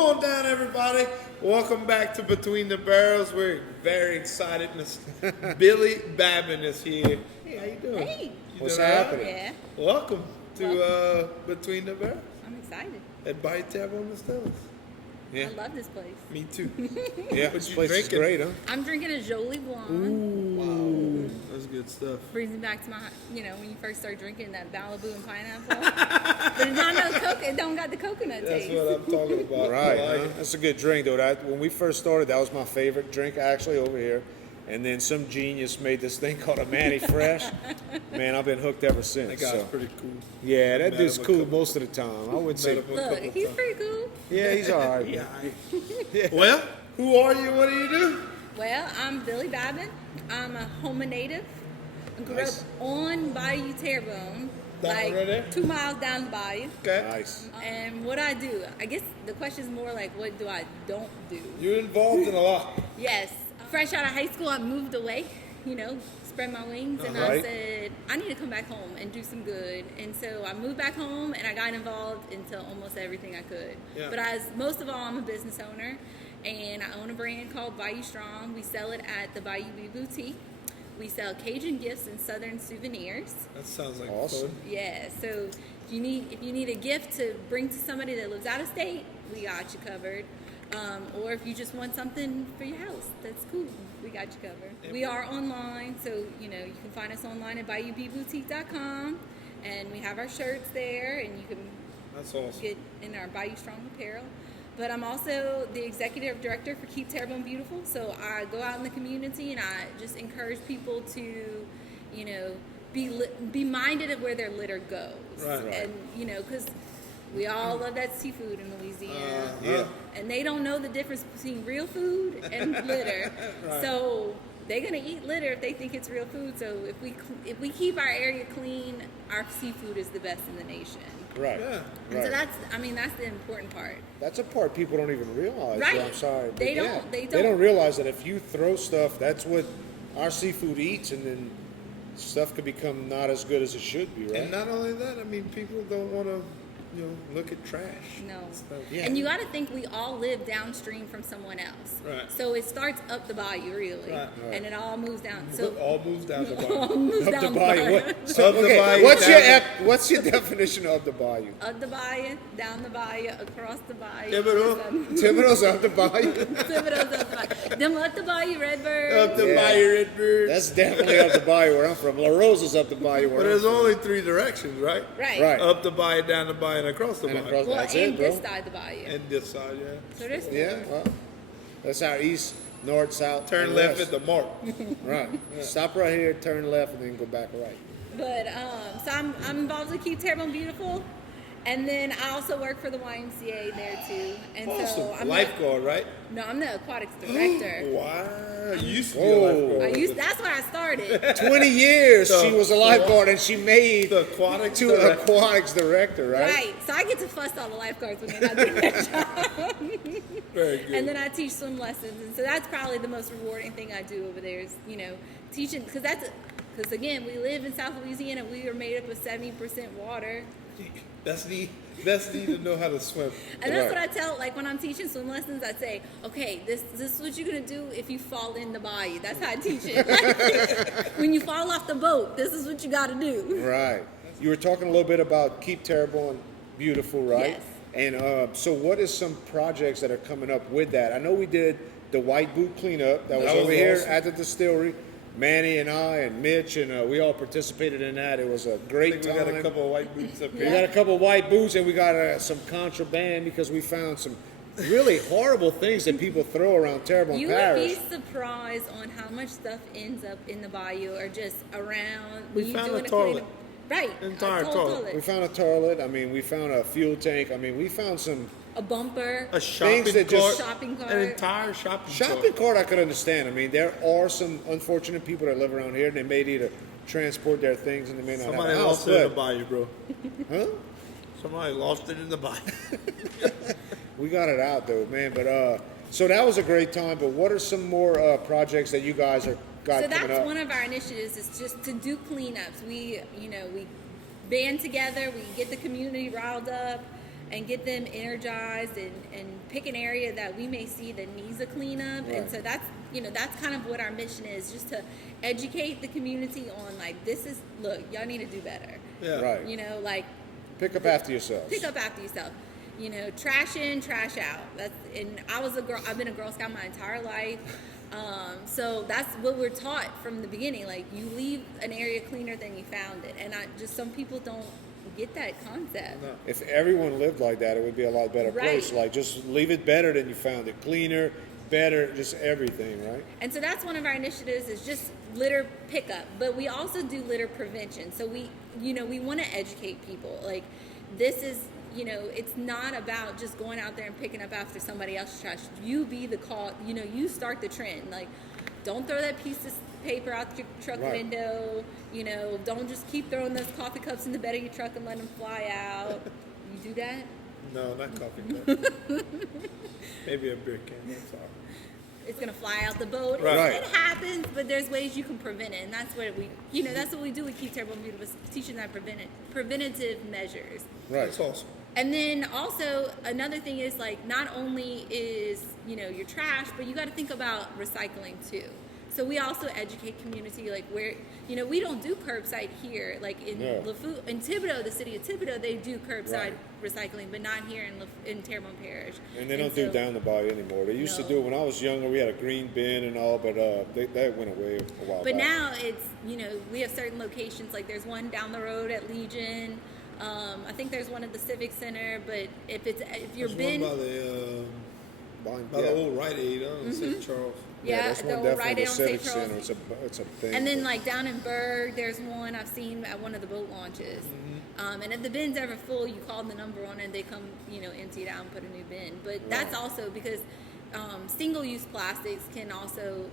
going down, everybody? Welcome back to Between the Barrels. We're very excited. Billie Babin is here. Hey, how you doing? Hey. What's happening? Yeah. Welcome to Between the Barrels I'm excited. at Bayou Studies. I love this place. Me too. Yeah, What this you place is drinking? great, huh? I'm drinking a Jolie Blonde. Ooh, that's good stuff. Brings me back to my, when you first start drinking that Malibu and pineapple. But it's not no coconut. It don't got the coconut That's taste. what I'm talking about. Right, I like huh? it. That's a good drink, though. When we first started, that was my favorite drink, actually, over here. And then some genius made this thing called a Manny Fresh. Man, I've been hooked ever since. That guy's so. pretty cool. Yeah, that Met dude's him a cool couple- most of the time. I wouldn't say. Met him a Look, couple he's times. pretty cool. Yeah, he's all right. Yeah. Well, who are you? What do you do? Well, I'm Billie Babin. I'm a Houma native. I grew Nice. up on Bayou Terrebonne, That like one right there? 2 miles down the bayou. Okay. Nice. And what I do, I guess the question is more like, what do I don't do? You're involved in a lot. Yes. Fresh out of high school, I moved away, spread my wings, and I Right. said, I need to come back home and do some good. And so I moved back home, and I got involved into almost everything I could. Yeah. But most of all, I'm a business owner, and I own a brand called Bayou Strong. We sell it at the Bayou Boutique. We sell Cajun gifts and Southern souvenirs. That sounds like Awesome. fun. Yeah, so if you need a gift to bring to somebody that lives out of state, we got you covered. Or if you just want something for your house, that's cool. We got you covered. We are online, so you can find us online at bayouboutique.com, and we have our shirts there, and you can That's awesome. get in our Bayou Strong apparel. But I'm also the executive director for Keep Terrebonne Beautiful, so I go out in the community and I just encourage people to, be minded of where their litter goes. Right. And because we all love that seafood in Louisiana. Yeah. And they don't know the difference between real food and litter. Right. So they're gonna eat litter if they think it's real food. So if we keep our area clean, our seafood is the best in the nation. Right. Yeah. And Right. so that's the important part. That's a part people don't even realize. Right. I'm sorry. But They don't- yeah, they They don't. don't realize that if you throw stuff, that's what our seafood eats, and then stuff could become not as good as it should be, right? And not only that, I mean, people don't want to, look at trash. No. Stuff. Yeah. And you got to think we all live downstream from someone else. Right. So it starts up the bayou, really. Right. And it all moves down. So So all moves down the all bottom. moves Up down the bayou. bayou. What? So, Up the okay, bayou, what's your definition of the bayou? Up the bayou, down the bayou, across the bayou. Thibodeau? Thibodeau's up the bayou. Thibodeau's up the bayou. Them up the bayou, Redbird. Up the Yeah. Bayou Redbird. That's definitely up the bayou where I'm from. La Rosa's up the bayou But where there's I'm from. only 3 directions, right? Right. Right. Up the bayou, down the bayou, and across the And bayou. across- Well, That's and it, bro. this side the bayou. And this side, yeah. So there's Yeah, well, that's our east, north, south. Turn and left west. at the mark. Right. Stop right here, turn left, and then go back right. But so I'm involved with Keep Terrebonne Beautiful, and then I also work for the YMCA there too. And Awesome. so I'm Lifeguard, right? I'm the aquatics director. Wow. You used to be a Whoa. lifeguard. That's where I started. 20 years So, she was a lifeguard, and she made The aquatics to director. aquatics director, right? Right. So I get to fuss all the lifeguards when they're not doing their job. Very good. And then I teach swim lessons, and so that's probably the most rewarding thing I do over there is teaching because again we live in South Louisiana. We are made up of 70% water. That's the best need to know how to swim. And that's Right. what I tell, like when I'm teaching swim lessons, I say, okay, this is what you're gonna do if you fall in the bayou. That's how I teach it. When you fall off the boat, this is what you gotta do. Right. You were talking a little bit about Keep Terrebonne Beautiful, right? Yes. And so what is some projects that are coming up with that? I know we did the white boot cleanup. That was That was over here awesome. at the distillery. Manny and I and Mitch, and we all participated in that. It was a I great think we time. got a couple of white boots up We here. got a couple of white boots, and we got some contraband because we found some really horrible things that people throw around Terrebonne You would Parish. be surprised on how much stuff ends up in the bayou or just around. We you found doing a cleanup. toilet. Right. Entire a cold toilet. We found a toilet. I mean, we found a fuel tank. I mean, we found some A bumper. A shopping that just- cart. Shopping cart. An entire shopping shopping cart. cart. I could understand. I mean, there are some unfortunate people that live around here, and they may need to transport their things, and they may not Somebody have a house. lost it in the But, bayou, bro. huh? Somebody lost it in the bayou. We got it out though, man. But so that was a great time. But what are some more projects that you guys got So coming that's up? one of our initiatives is just to do cleanups. We band together, we get the community riled up, and get them energized and pick an area that we may see that needs a cleanup. Right. And so that's kind of what our mission is, just to educate the community on, like, look, y'all need to do better. Yeah. Right. You know, like, Pick up after yourselves. pick up after yourself. You know, trash in, trash out. I've been a Girl Scout my entire life. So that's what we're taught from the beginning. Like, you leave an area cleaner than you found it. And some people don't get that concept. No. If everyone lived like that, it would be a lot better place. Right. Like, just leave it better than you found it. Cleaner, better, just everything, right? And so that's one of our initiatives, is just litter pickup. But we also do litter prevention. So we want to educate people. Like, this is, it's not about just going out there and picking up after somebody else's trash. You be the call, you start the trend. Like, don't throw that piece of paper out your truck Right. window. Don't just keep throwing those coffee cups in the bed of your truck and let them fly out. You do that? No, not coffee cup. Maybe a beer can. That's all. It's gonna fly out the boat. Right. It happens, but there's ways you can prevent it, and that's what that's what we do. We keep Terrebonne Beautiful, teaching that preventative measures. Right. That's awesome. And then also another thing is, like, not only is your trash, but you got to think about recycling too. So we also educate community, like, where we don't do curbside here, like in in Thibodaux, the city of Thibodaux, they do curbside recycling, but not here in Terrebonne Parish. And they don't do down the bayou anymore. They used to do it when I was younger. We had a green bin and all, but that went away a while But back. now it's we have certain locations, like there's one down the road at Legion. I think there's one at the Civic Center, but if you're There's been one by the old Rite Aid on St. Charles. That's the one old definitely Rite the Aid on St. Civic Charles. Center. It's a thing. And then, like, down in Berg, there's one I've seen at one of the boat launches. And if the bin's ever full, you call the number on it, and they come, empty it out and put a new bin. But that's also because single-use plastics can also,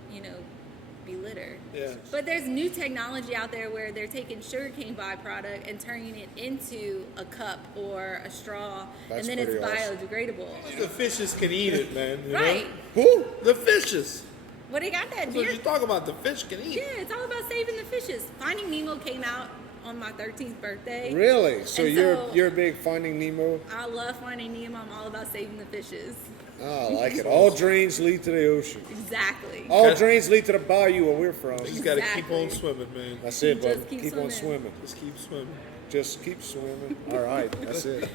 be litter. Yeah. But there's new technology out there where they're taking sugarcane byproduct and turning it into a cup or a straw, That's and then it's pretty awesome. biodegradable. The fishes can eat it, man. you know? Right. Who? The fishes. Well, they got that That's what beer. you talk about. The fish can eat. Yeah, it's all about saving the fishes. Finding Nemo came out on my 13th birthday. Really? So And you're a big Finding Nemo? I love Finding Nemo. I'm all about saving the fishes. Oh, I like it. All drains lead to the ocean. Exactly. All drains lead to the bayou where we're from. You just got to keep Exactly. on swimming, man. That's it, bud. Just keep Keep on swimming. swimming. Just keep swimming. Just keep swimming. All right, that's it.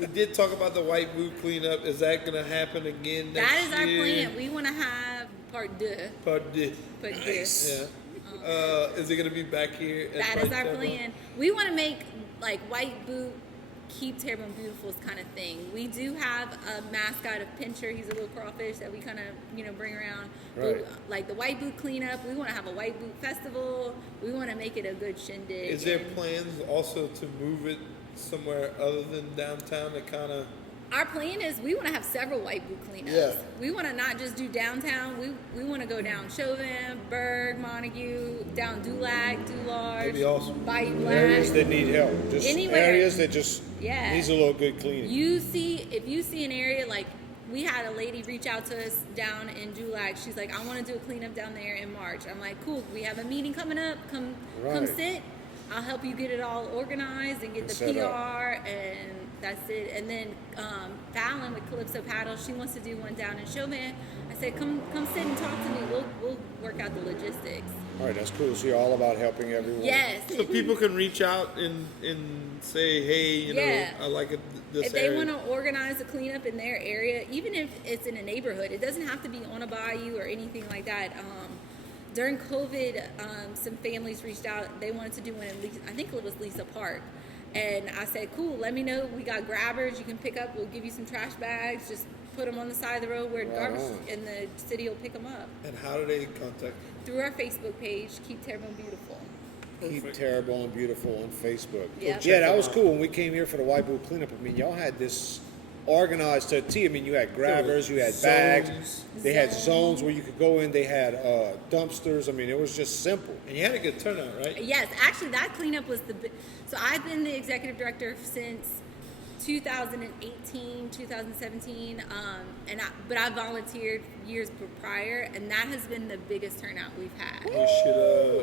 We did talk about the white boot cleanup. Is that going to happen again next That is our year? plan. We want to have part deux. Part deux. Part deux. Yeah. Is it going to be back here? at That is White our Terrebonne? plan. We want to make, like, white boot, keep Terrebonne Beautiful kind of thing. We do have a mascot of Pincher. He's a little crawfish that we kind of, bring around. Right. But, like, the white boot cleanup, we want to have a white boot festival. We want to make it a good shindig. Is there And plans also to move it somewhere other than downtown to kind of... our plan is we want to have several white boot cleanups. Yeah. We want to not just do downtown. We want to go down Chauvin, Berg, Montague, down Dulac, Dularge, That'd be awesome. Bayou Areas Black. that need help. Just Anywhere. areas that just Yeah. needs a little good cleaning. If you see an area, like, we had a lady reach out to us down in Dulac. She's like, I want to do a cleanup down there in March. I'm like, cool. We have a meeting coming up. Come Right. sit. I'll help you get it all organized and get the set up. PR, and that's it. And then Fallon with Calypso Paddle, she wants to do one down in Chauvin. I said, come sit and talk to me. We'll work out the logistics. All right, that's cool. So you're all about helping everyone. Yes. So people can reach out and say, hey, Yeah. I like it, this If they area. want to organize a cleanup in their area, even if it's in a neighborhood, it doesn't have to be on a bayou or anything like that. During COVID, some families reached out. They wanted to do one in I think it was Lisa Park. And I said, cool, let me know. We got grabbers you can pick up. We'll give you some trash bags. Just put them on the side of the road where Right garbage, on. and the city will pick them up. And how do they contact Through our Facebook page, Keep Terrebonne Beautiful. Keep Terrible and Beautiful on Facebook. Yep. Yeah, that them was out. cool. When we came here for the White Boot Cleanup, I mean, y'all had this organized to a T. I mean, you had grabbers, you had bags, Zones. they had zones where you could go in, they had dumpsters. I mean, it was just simple. And you had a good turnout, right? Yes, actually, that cleanup was so I've been the executive director since 2018, 2017, but I volunteered years prior, and that has been the biggest turnout we've had.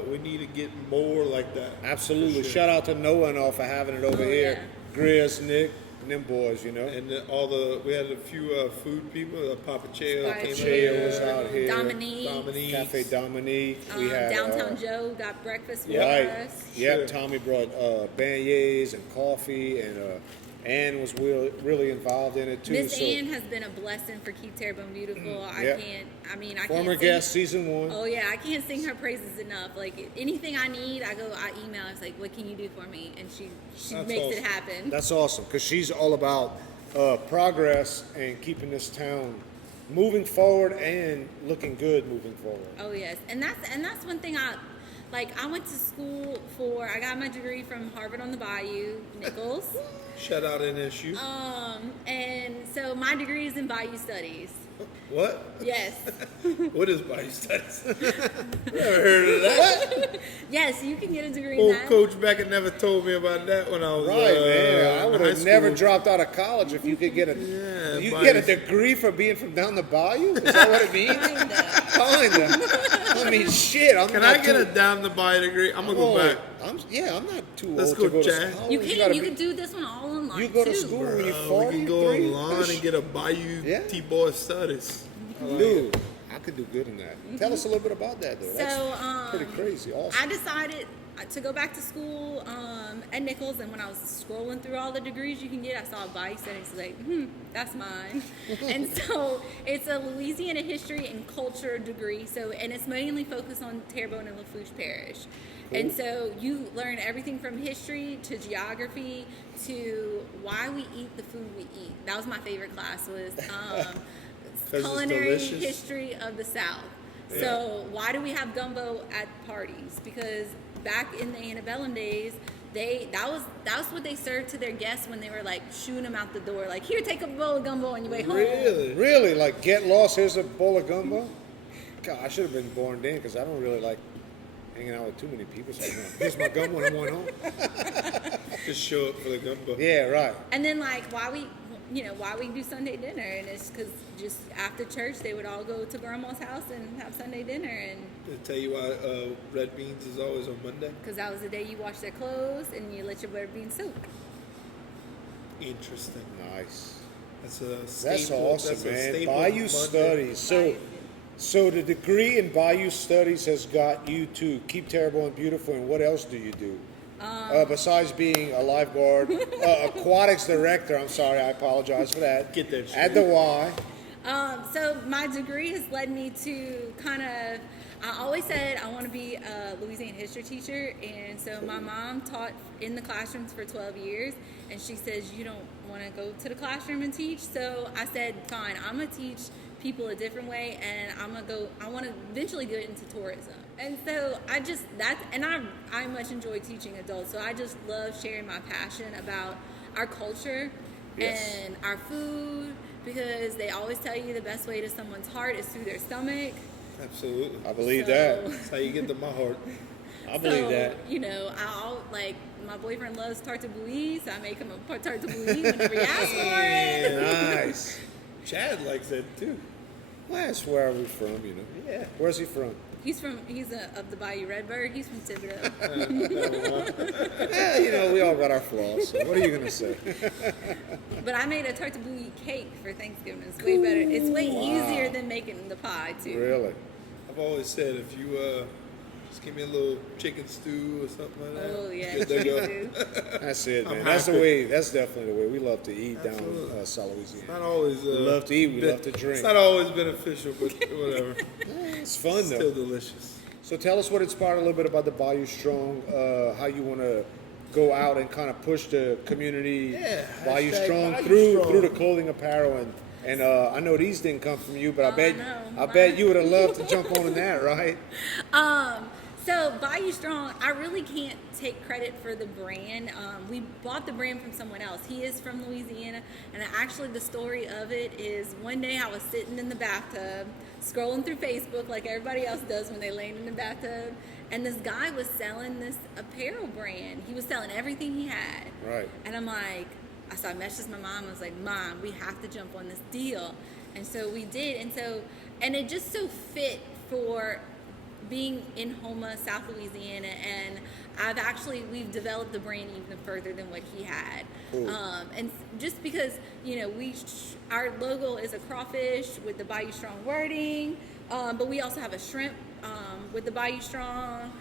We need to get more like that. Absolutely. For sure. Shout out to Noah and all for having it over Oh, here. yeah. Grizz, Nick, and them boys, you know. And we had a few food people. Papa Cheo came Cheo was out here. Dominique. Cafe Dominique. We had Downtown Joe got breakfast for right. us. Yep. Sure. Tommy brought beignets and coffee, and Ann was really involved in it too. Miss Ann has been a blessing for Keep Terrebonne Beautiful. Yep. I Former can't guest, sing, season 1. Oh yeah, I can't sing her praises enough. Like anything I need, I email. It's like, what can you do for me? And she That's makes awesome. it happen. That's awesome because she's all about progress and keeping this town moving forward and looking good moving forward. Oh yes, and that's one thing I went to school I got my degree from Harvard On The Bayou, Nicholls. Shout out NSU. And so my degree is in Bayou Studies. What? Yes. What is Bayou Studies? Never heard of that. Yes, you can get a degree in Old that. Coach Beckett never told me about that when I was Right, man. I would in have high never school. dropped out of college if you could get a Yeah, you Bayou- get a degree for being from down the bayou. Is that what it means? Kinda. I mean, shit. Can I get a down the Bayou degree? I'm gonna go back. I'm not too Let's old go, to go to Chad. school. You gotta can be- do this one all online. You go to too. school when you're We 40. can go 30, online and get a Bayou Yeah. T-Boy studies. Dude, I could do good in that. Tell us a little bit about that, though. That's So, pretty crazy. Awesome. I decided to go back to school at Nicholls, and when I was scrolling through all the degrees you can get, I saw a Bayou Studies, like, that's mine. And so it's a Louisiana history and culture degree, and it's mainly focused on Terrebonne and Lafourche Parish. Cool. And so you learn everything from history to geography to why we eat the food we eat. That was my favorite class, was it's culinary delicious. history of the South. Yeah. So why do we have gumbo at parties? Because back in the antebellum days, that was what they served to their guests when they were like shooing them out the door. Like, here, take a bowl of gumbo on your way home. Really? Really? Like, get lost, here's a bowl of gumbo? God, I should have been born then because I don't really like hanging out with too many people. So, here's my gumbo and I'm going home. Just show up for the gumbo. Yeah, right. And then why we do Sunday dinner, and it's because just after church they would all go to grandma's house and have Sunday dinner, and They tell you why red beans is always on Monday. because that was the day you wash their clothes and you let your butter beans soak. Interesting. Nice. That's a That's staple. awesome, That's a man. staple Bayou Monday. Studies. So the degree in Bayou Studies has got you to keep Terrebonne beautiful, and what else do you do? Besides being a lifeguard, aquatics director, I'm sorry, I apologize for that. Get that shit. Add the Y. So my degree has led me to I always said I want to be a Louisiana history teacher, and so my mom taught in the classrooms for 12 years, and she says, you don't want to go to the classroom and teach? So I said, fine, I'm going to teach people a different way, and I want to eventually get into tourism. And so I much enjoy teaching adults, so I just love sharing my passion about our culture Yes. and our food, because they always tell you the best way to someone's heart is through their stomach. Absolutely. I believe So- that. That's how you get to my heart. I believe So, that. My boyfriend loves tarte bouillie, so I make him a tarte bouillie whenever he asks for it. Nice. Chad likes that too. Well, that's where we're from, you know. Yeah. Where's he from? He's of the Bayou Redbird. He's from Thibodeau. Yeah, you know, we all got our flaws. So what are you gonna say? But I made a tarte bouillie cake for Thanksgiving. It's way better. It's way easier than making the pie too. Really? I've always said if you just give me a little chicken stew or something like that. Oh yeah, good to go. too. That's it, man. I'm That's the happy. way. That's definitely the way we love to eat Absolutely. down South Louisiana. Not always. We love to eat. We love to drink. It's not always beneficial, but whatever. It's fun Still though. delicious. So tell us what inspired a little bit about the Bayou Strong. How you want to go out and kind of push the community Yeah, Bayou hashtag Strong Bayou through Strong. the clothing apparel and I know these didn't come from you, but Oh, I I bet know. you would have loved to jump on that, right? So Bayou Strong, I really can't take credit for the brand. We bought the brand from someone else. He is from Louisiana, and actually the story of it is one day I was sitting in the bathtub, scrolling through Facebook like everybody else does when they land in the bathtub, and this guy was selling this apparel brand. He was selling everything he had. Right. And I'm like, so I messaged my mom. I was like, Mom, we have to jump on this deal. And so we did. And it just so fit for being in Houma, South Louisiana, and we've developed the brand even further than what he had. Cool. And just because, our logo is a crawfish with the Bayou Strong wording, but we also have a shrimp with the Bayou Strong.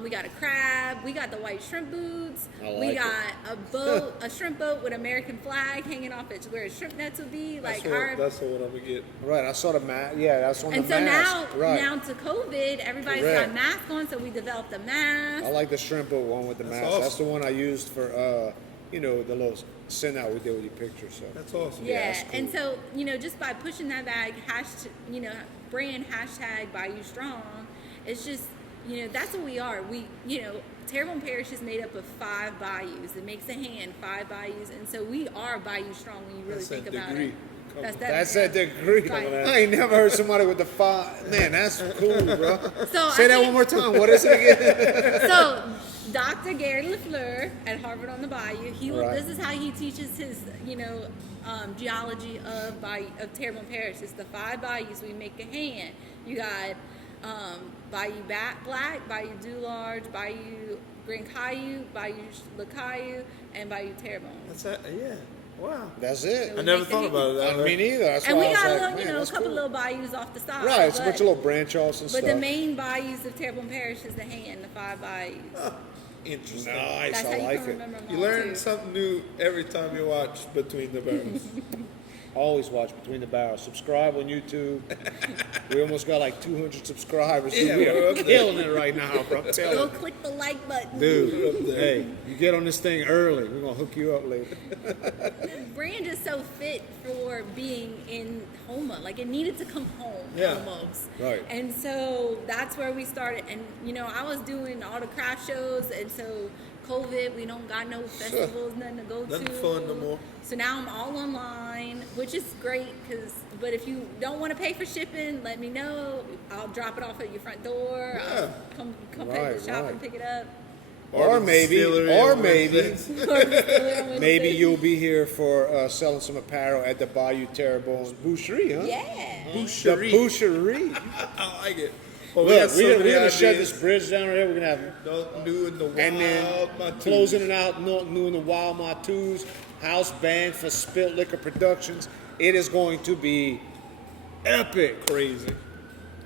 We got a crab. We got the white shrimp boots. We got a boat, a shrimp boat with American flag hanging off it, where shrimp nets would be. That's the one I'm gonna get. Right, I saw the mask. Yeah, that's on and the so mask. now to COVID, everybody's got masks on, so we developed a mask. I like the shrimp boat one with the mask. Awesome. That's the one I used for, the little send out we did with your pictures. So That's awesome. Yeah, that's cool. And so just by pushing that bag, brand hashtag Bayou Strong, it's just. That's what we are. Terrebonne Parish is made up of 5 bayous. It makes a hand, 5 bayous. And so we are Bayou Strong when you really think about it. That's that degree. Right. I ain't never heard somebody with the 5. Man, that's cool, bro. So Say that one more time. What is it again? So Dr. Gary LaFleur at Harvard On The Bayou, this is how he teaches his, geology of Terrebonne Parish. It's the 5 bayous. We make a hand. You got Bayou Black, Bayou Dularge, Bayou Grand Caillou, Bayou Le Caillou, and Bayou Terrebonne. That's it. Yeah. Wow. That's it. So I never thought about it that way. Me neither. That's and why we I was got like, a couple cool. little bayous off the side. Right, it's a bunch of little branch offs and stuff. But the main bayous of Terrebonne Parish is the hand, the 5 bayous. Interesting. Nice, That's I how you like can it. remember them You all, learn too. something new every time you watch Between the Barrels. Always watch Between the Barrels. Subscribe on YouTube. We almost got like 200 subscribers. Yeah, we we're are up there. killing it right now, bro. I'm telling Go you. click the like button. Dude, hey, you get on this thing early. We're going to hook you up later. Brand is so fit for being in Houma. Like, it needed to come home almost. Right. And so that's where we started. And, I was doing all the craft shows. And so COVID, we don't got no festivals, nothing to go Nothing to. fun no more. So now I'm all online, which is great. But if you don't want to pay for shipping, let me know. I'll drop it off at your front door. Yeah. I'll come pay the shop and pick it up. Or maybe, Maybe maybe you'll be here for selling some apparel at the Bayou Terrebonne Boucherie, huh? Yeah. The Boucherie. I like it. Well, Look, so we're many going to shut ideas. this bridge down right here. We're going to have No, new in the wild. and then Matus. closing it out, new in the Wild Matus, house band for Spilt Liquor Productions. It is going to be epic. Crazy.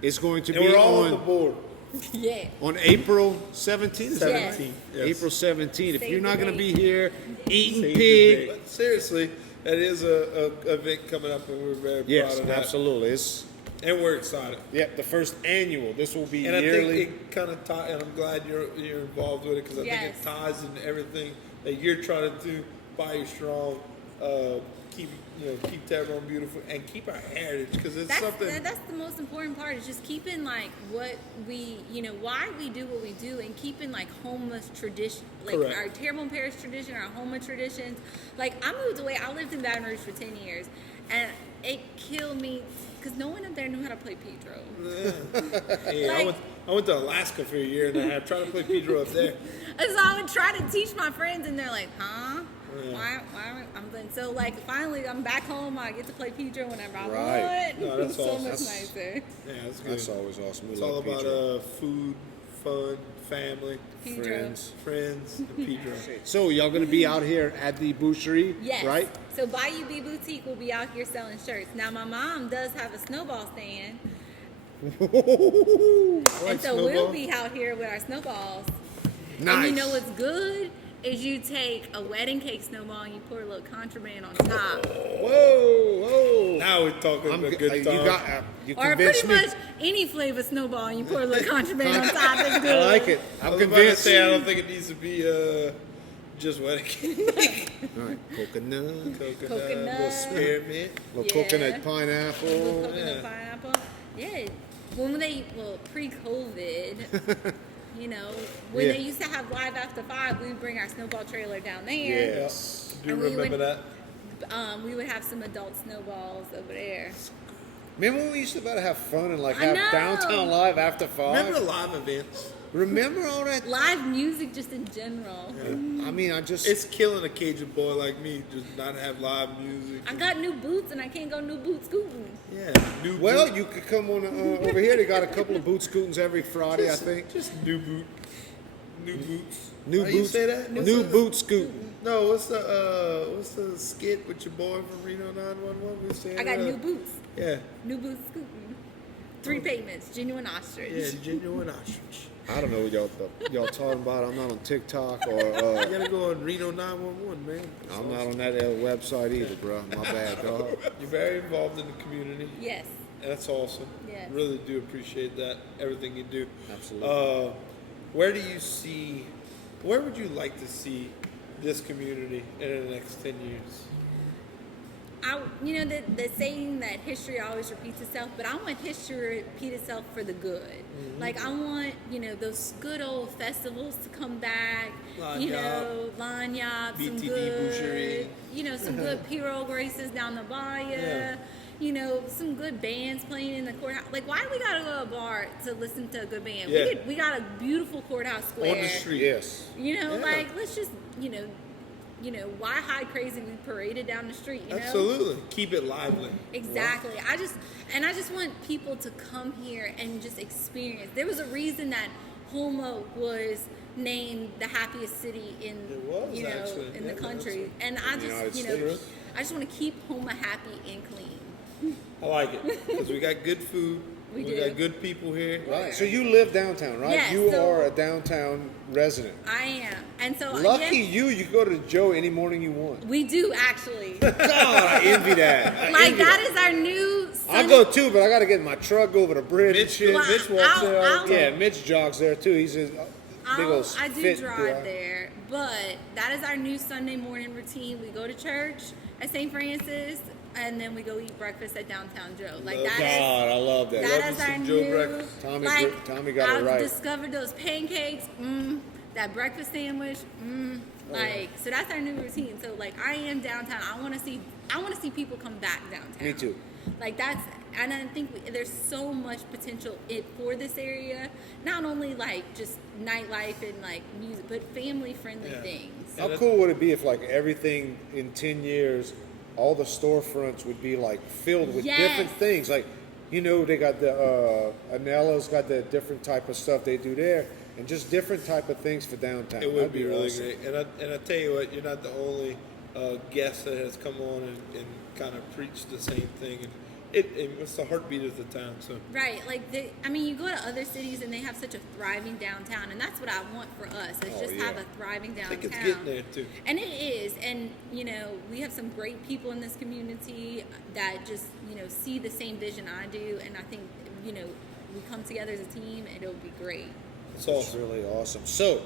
It's going to And be we're all on the board. Yeah. on April 17th. Is that right? 17th. Yes. April 17th. If Save you're not the going to date. be here eating Save the pig, date. But seriously, that is a event coming up, and we're very yes, proud of that. absolutely. It's And we're excited. the first annual. This will be And yearly. I think it kind of ties, and I'm glad you're involved with it, because I think Yes. it ties into everything that you're trying to do. Bayou Strong, keep Terrebonne beautiful, and keep our heritage, because it's something. That's the most important part, is just keeping like what we, why we do what we do, and keeping like Homa's tradition, like Correct. our Terrebonne Parish tradition, our Houma traditions. Like, I moved away. I lived in Baton Rouge for 10 years, and it killed me because no one up there knew how to play Pedro. Yeah, Like- I went to Alaska for a year and a half trying to play Pedro up there. And so I would try to teach my friends, and they're like, "Huh? Yeah. Why?" I'm like, so like finally I'm back home. I get to play Pedro whenever I Right. want. No, that's so awesome. much That's- nicer. Yeah, that's good. That's always awesome. We It's love all about Pedro. food, fun, family, Pedro. friends, and Pedro. So y'all going to be out here at the Boucherie, Yes. right? So Bayou B Boutique will be out here selling shirts. Now my mom does have a snowball stand, and so we'll snowball. be out here with our snowballs. Nice. And you know what's good is you take a wedding cake snowball and you pour a little contraband on top. Whoa. Now we're talking I'm a g- good you time. got you Or convinced pretty me. much any flavor snowball and you pour a little contraband on top. It's good. I like it. I I'm was about to convinced. say, I don't think it needs to be just wedding cake. All right, coconut, Coconut, little spearmint. little Yeah. coconut Little pineapple. coconut pineapple. Yeah. Pre-COVID, when Yeah. they used to have Live After 5, we would bring our snowball trailer down there. Yes. Do you And we remember would- that? We would have some adult snowballs over there. Remember when we used to about to have fun and like I have know. downtown live after 5? Remember the live events? Remember all that? Live music just in general. I mean, It's killing a Cajun boy like me just not have live music. I got new boots and I can't go new boot scooting. Yeah. New Well, boot. you could come on over here. They got a couple of boot scootings every Friday, I think. Just new boot. New boots. New How you boots. say that? New boot scooting. No, what's the skit with your boy from Reno 911? We said I got new boots. Yeah. New boots scooting. 3 payments. Genuine ostrich. Yeah, genuine ostrich. I don't know what y'all talking about. I'm not on TikTok or You gotta go on Reno 911, man. I'm not on that website either, bro. My bad, dog. You're very involved in the community. Yes. That's awesome. Yes. Really do appreciate that, everything you do. Absolutely. Where would you like to see this community in the next 10 years? The saying that history always repeats itself, but I want history to repeat itself for the good. Mm-hmm. Like I want, those good old festivals to come back. Lanyard, Lanyard, some BTD good, Boucherie. Some good pirogue races down the bayou. Yeah. Some good bands playing in the courthouse. Like, why do we gotta go to a bar to listen to a good band? Yeah. We got a beautiful courthouse square. On the street. Yes. Let's just, why hide crazy? We paraded down the street. Absolutely. Keep it lively. Exactly. I just want people to come here and just experience. There was a reason that Houma was named the happiest city in actually. in Yeah, the country. And I just United States. I just want to keep Houma happy and clean. I like it because we got good food. We We do. got good people here. Right. So you live downtown, right? Yes, You so- are a downtown resident. I am. And so Lucky yes, you go to Joe any morning you want. we do actually. God, I envy that. I Like envy that is our new I go too, but I got to get in my truck, go over the bridge and Mitch, shit. Well, Mitch walks there all the time. Yeah, Mitch jogs there too. He's a big old I do fit drive guy. there, but that is our new Sunday morning routine. We go to church at St. Francis, and then we go eat breakfast at Downtown Joe. Like Love that God, I love that. that Love is me our some Joe new. breakfast. Tommy got it right. I discovered those pancakes. That breakfast sandwich. So that's our new routine. So like I am downtown. I want to see people come back downtown. Me too. Like and I think there's so much potential for this area. Not only like just nightlife and like music, but family friendly Yeah. things. How cool would it be if like everything in 10 years, all the storefronts would be like filled with Yes. different things? Like, they got the Anella's got the different type of stuff they do there, and just different type of things for downtown. It would That'd be really awesome. great. And I tell you what, you're not the only guest that has come on and kind of preached the same thing. And it's the heartbeat of the town. So Right, like you go to other cities and they have such a thriving downtown, and that's what I want for us. Is just have a thriving I downtown. think it's getting there too. And it is, and we have some great people in this community that just see the same vision I do, and I think we come together as a team, and it'll be great. It's That's awesome. really awesome. So,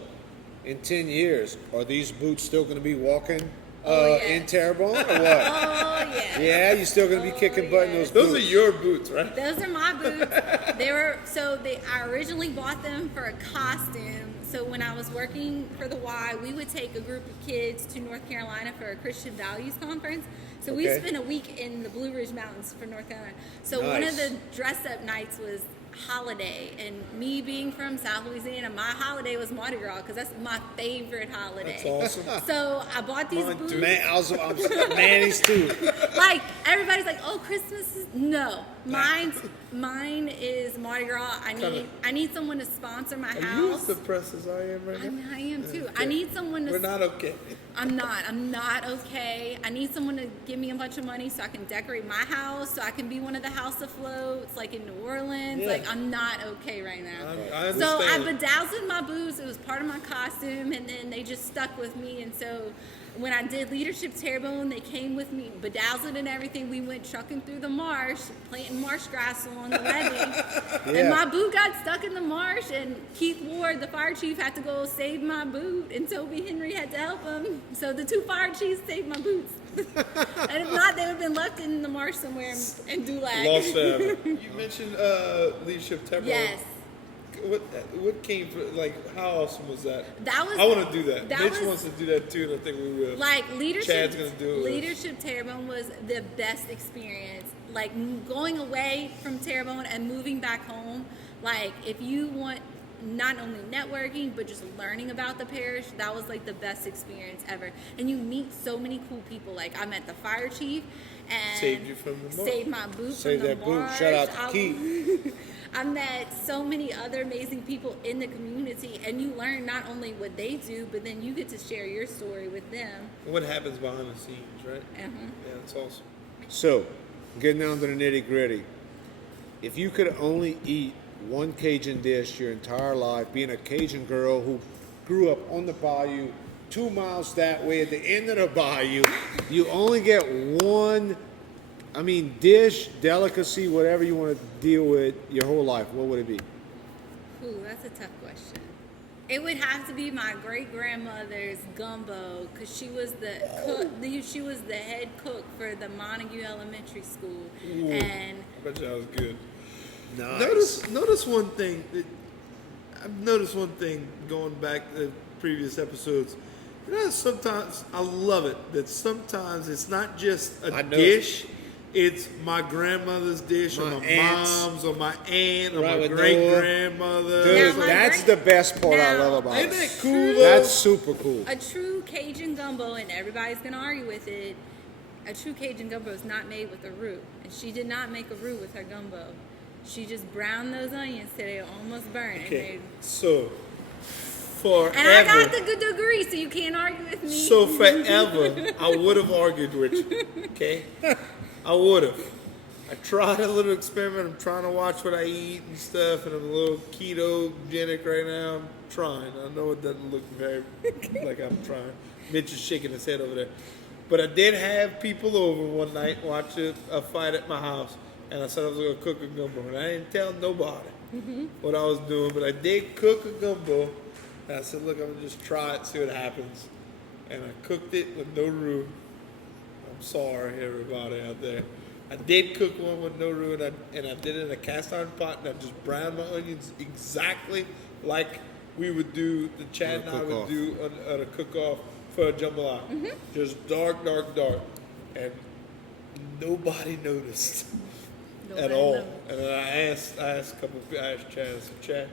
in 10 years, are these boots still going to be walking yes. in Terrebonne or what? Oh yeah. Yeah, you're still going to be kicking butt in those boots. Those are your boots, right? Those are my boots. I originally bought them for a costume. So when I was working for the Y, we would take a group of kids to North Carolina for a Christian Values Conference. So we Okay. spent a week in the Blue Ridge Mountains for North Carolina. So one of Nice. the dress up nights was holiday, and me being from South Louisiana, my holiday was Mardi Gras because that's my favorite holiday. That's awesome. So I bought these Mine boots. too. Man, I'm Manny's too. Like everybody's like, oh, Christmas is no. Mine is Mardi Gras. I need someone to sponsor my Are you as house. depressed as I am right now? I am too. Okay. I need someone to. We're not okay. I'm not okay. I need someone to give me a bunch of money so I can decorate my house, so I can be one of the house afloats, like in New Orleans. Yeah. Like I'm not okay right now. I understand. So I bedazzled my boots. It was part of my costume, and then they just stuck with me. And so when I did Leadership Terrebonne, they came with me, bedazzled and everything. We went trucking through the marsh, planting marsh grass along the levee. And my boot got stuck in the marsh, and Keith Ward, the fire chief, had to go save my boot, and Toby Henry had to help him. So the two fire chiefs saved my boots. And if not, they would have been left in the marsh somewhere in Dulag. Lost forever. You mentioned Leadership Terrebonne. Yes. What came from, like, how awesome was that? That was. I want to do that. that Mitch was- wants to do that too, and I think we will. Like leadership, Chad's gonna do it. Leadership Terrebonne was the best experience. Like going away from Terrebonne and moving back home. Like if you want not only networking, but just learning about the parish. That was like the best experience ever. And you meet so many cool people. Like I met the fire chief and Saved you from the march. saved my boot Save from the that boot. march. Shout out to Keith. I met so many other amazing people in the community, and you learn not only what they do, but then you get to share your story with them. What happens behind the scenes, right? Uh-huh. Yeah, that's awesome. So, getting down to the nitty gritty. If you could only eat one Cajun dish your entire life, being a Cajun girl who grew up on the bayou, 2 miles that way at the end of the bayou, you only get one, dish, delicacy, whatever you want to deal with your whole life, what would it be? Ooh, that's a tough question. It would have to be my great grandmother's gumbo, because she was the cook. She was the head cook for the Montague Elementary School, and I bet you that was good. Nice. Notice one thing. I've noticed one thing going back to previous episodes. You know, sometimes I love it that sometimes it's not just a dish. It's my grandmother's dish, or my mom's, or my aunt, or my great grandmother. Dude, Now, that's the best part I love about it. Isn't that cool, though? That's super cool. a true Cajun gumbo, and everybody's gonna argue with it. A true Cajun gumbo is not made with a roux, and she did not make a roux with her gumbo. She just browned those onions till they almost burn. Okay, And so forever. I got the good degree, so you can't argue with me. So forever, I would have argued with you. Okay, I would have. I tried a little experiment. I'm trying to watch what I eat and stuff, and I'm a little ketogenic right now. I'm trying. I know it doesn't look very like I'm trying. Mitch is shaking his head over there. But I did have people over one night watch a fight at my house, and I said I was going to cook a gumbo, and I didn't tell nobody what I was doing, but I did cook a gumbo, and I said, look, I'm going to just try it, see what happens. And I cooked it with no roux. I'm sorry, everybody out there. I did cook one with no roux, and I did it in a cast iron pot, and I just browned my onions exactly like we would do, the Chad and I would do on a cook-off for a jambalaya. Just dark, dark, dark. And nobody noticed at all. And then I asked a couple of people, I asked Chad, I said, Chad,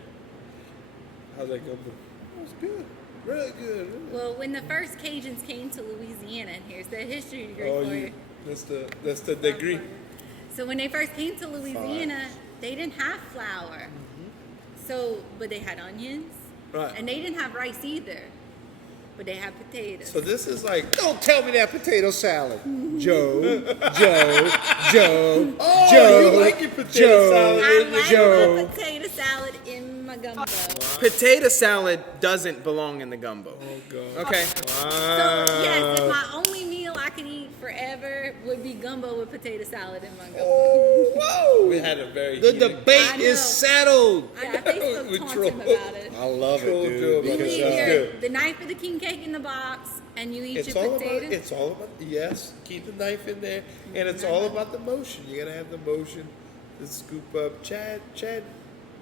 how's that gumbo? It was good. Really good. Really. Well, when the first Cajuns came to Louisiana, and here's the history degree for you. That's the degree. So when they first came to Louisiana, they didn't have flour. So, but they had onions. Right. And they didn't have rice either. But they had potatoes. So this is like, Don't tell me that potato salad. Joe. oh, Joe, you like your potato Joe. salad. I in your like Joe. my potato salad in my gumbo. Potato salad doesn't belong in the gumbo. Oh, God. Okay. So, yes, if my only meal I could eat forever would be gumbo with potato salad in my gumbo. Whoa. We had a very The heated- debate I know. is settled. I got Facebook We taunting troll. about it. I love Troll it, Joe, dude. You because, leave good. the knife of the king cake in the box, and you eat It's your all about, potatoes. it's all about, yes, keep the knife in there, and it's all about the motion. You gotta have the motion to scoop up. Chad,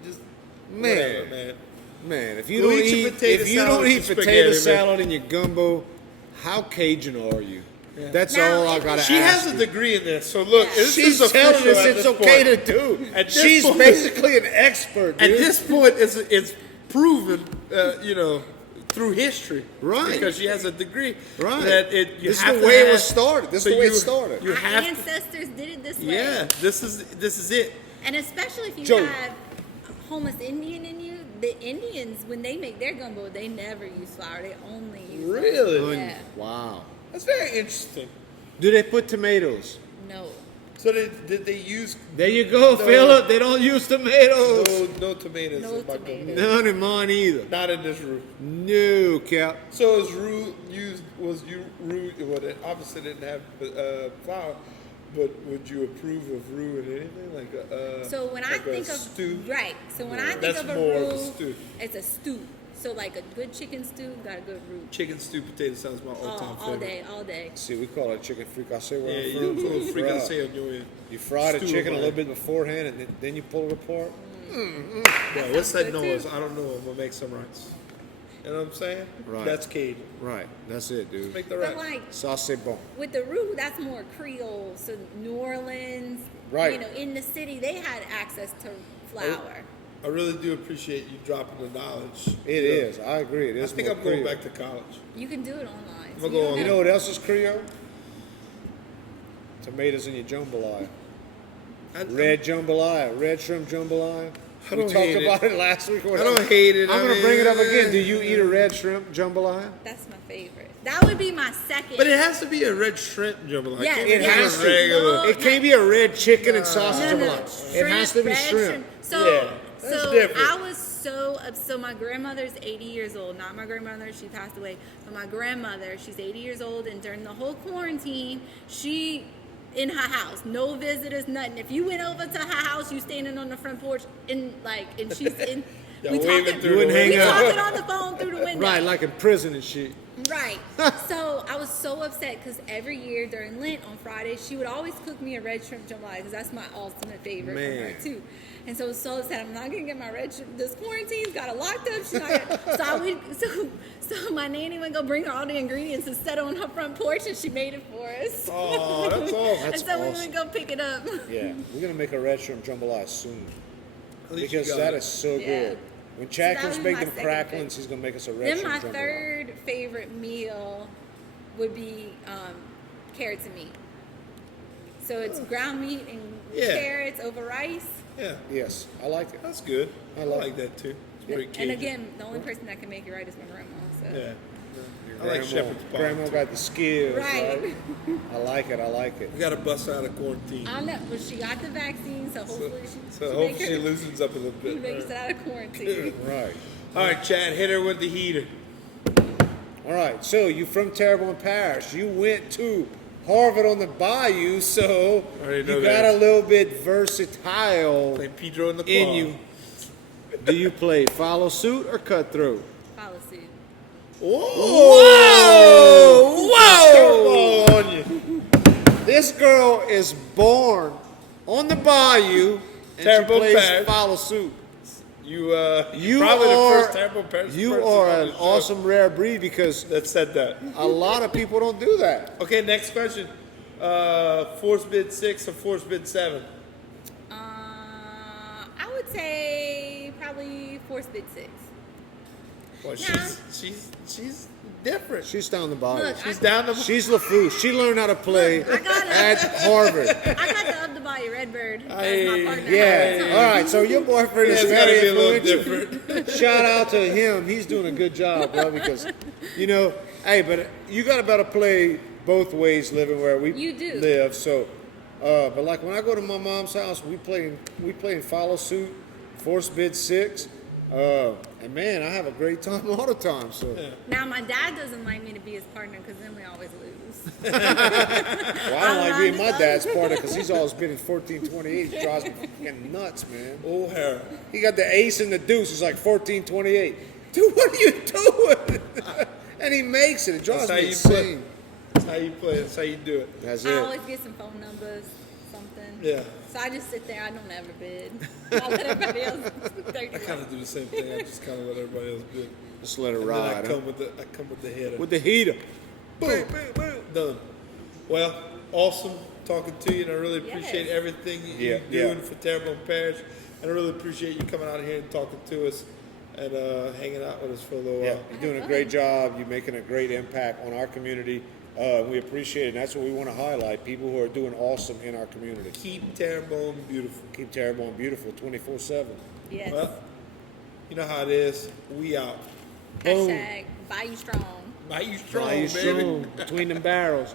just whatever, man. Man, if you Go don't eat your eat potato if you salad don't with eat some potato spaghetti, man. salad in your gumbo, how Cajun are you? Yeah. That's Now, all I if gotta She ask has a you. degree in this, so look, Yeah. this She's is telling official us at it's this okay point. to do. At this She's point- basically an expert, dude. At this point, it's proven, through history, Right. Because she has a degree, Right. That you This is have the to way it have- was started. This is so the way it you- started. You Our have to, ancestors did it this way. yeah. This is it. And especially if you Joe. have homeless Indian in you, the Indians, when they make their gumbo, they never use flour. They only use Really? onions. Yeah. Wow. That's very interesting. Do they put tomatoes? No. So did they use There you go, Philip. They don't use tomatoes. no tomatoes No in my tomatoes. gumbo? None in mine either. Not in this roux. No, Cap. So is roux used? Was you roux? Well, it obviously didn't have flour, but would you approve of roux in anything like a? So when I like a think of stew? right, so when I think That's of a more of a roux, stew. it's a stew. So like a good chicken stew got a good roux. Chicken stew potato sounds my all-time All favorite. all day. See, we call it chicken fricassee. where Yeah, I'm you from. do a little Bruh. fricassee on your end. You fry the Stew chicken a of little mine. bit beforehand, and then you pull it apart. Yeah, what's that good noise? too. I don't know. I'm gonna make some rice. You know what I'm saying? Right. That's Cajun. Right. That's it, dude. Make the But rice. like Ça c'est bon. with the roux, that's more Creole. So New Orleans, Right. You know, in the city, they had access to flour. I really do appreciate you dropping the knowledge. It is. I agree. It I is. think more I'm going Creole. back to college. You can do it online. I'm gonna go on. You know what else is Creole? Tomatoes in your jambalaya. Red jambalaya, red shrimp jambalaya. I We don't talked hate about it. it last week. I don't hate it. I'm I going to mean, bring it up again. Do you eat a red shrimp jambalaya? That's my favorite. That would be my second. But it has to be a red shrimp jambalaya. Yes, Can't it be has a to. regular. It can't be a red chicken and sausage No, no, jambalaya. It has to be red shrimp. So, Yeah, that's so different. I was so my grandmother's 80 years old. Not my grandmother, she passed away. But my grandmother, she's 80 years old, and during the whole quarantine, she in her house, no visitors, nothing. If you went over to her house, you standing on the front porch, and she's in. Yeah, we waving talking, through You wouldn't the hang we window. out. talking on the phone through the window. Right, like in prison and shit. Right. So I was so upset because every year during Lent on Friday, she would always cook me a red shrimp jambalaya because that's my ultimate favorite from Man. her too. And so I was so upset. I'm not gonna get my red shrimp. This quarantine's got her locked up. She's not gonna, so my nanny went go bring her all the ingredients and set it on her front porch, and she made it for us. Oh, that's awesome. And That's so we awesome. went go pick it up. Yeah, we're going to make a red shrimp jambalaya soon. At least you Because got that it. is so Yeah. good. When Chad that comes would be my making second cracklings, he's going to make us a red Then shrimp my jambalaya. third favorite meal would be carrots and meat. So it's ground meat and Yeah. carrots over rice. Yeah, Yes, I like it. that's good. I love like that too. It's pretty And Cajun. again, the only person that can make it right is my grandma. So. Yeah. I like shepherd's pie. Grandma got the skills, Right. right? I like it. I like it. We got to bust out of quarantine. I know, but she got the vaccine, so hopefully she So hopefully she loosens up a little she bit. makes it out of quarantine. Right. All right, Chad, hit her with the heater. All right. So you from Terrebonne Parish. You went to Harvard on the Bayou, so Already know you got that. a little bit versatile Play Pedro in the in claw. you. Do you play follow suit or cutthroat? Follow suit. Whoa! Whoa! Curveball on you. This girl is born on the Bayou and she Terrebonne plays Parish. follow suit. You You probably are the first Terrebonne Parish you person are on an the show awesome rare breed because that said that. a lot of people don't do that. Okay, next question. Force bid 6 or force bid 7? I would say probably force bid 6. Well, Nah. she's different. She's down the Bayou. Look, She's down the. She's LaFou. She learned how to play Look, I got it. at Harvard. I got the Up the Bayou Redbird as my Hey, partner. Yeah. All right. So your boyfriend is It's gotta very be a little influential. different. Shout out to him. He's doing a good job, bro. Because, hey, but you got to better play both ways living where we You do. live. So, but like when I go to my mom's house, we playing follow suit, force bid 6. And man, I have a great time all the time. So, Now my dad doesn't like me to be his partner because then we always lose. well, I don't like being my honest. dad's partner because he's always been in 1428. It drives me fucking nuts, man. Oh, Harold. He got the ace and the deuce. It's like 1428. Dude, what are you doing? And he makes it. It drives That's how me you play. insane. That's how you play. That's how you do it. That's I it. always get some phone numbers, something. Yeah. So I just sit there. I don't ever bid. I let everybody else. I kind of do the same thing. I just kind of let everybody else do it. Just let it And then I ride. come with the header. With the heater. Boom, boom, boom. Done. Well, awesome talking to you, and I really appreciate Yes. everything Yeah, you're doing yeah. for Terrebonne Parish. And I really appreciate you coming out here and talking to us and hanging out with us for a little Yeah, while. you're doing a great job. You're making a great impact on our community. We appreciate it. And that's what we want to highlight. People who are doing awesome in our community. Keep Terrebonne beautiful. Keep Terrebonne beautiful 24/7. Yes. Well, you know how it is. We out. Hashtag Bayou Strong. Bayou strong, Bayou baby. strong between them barrels.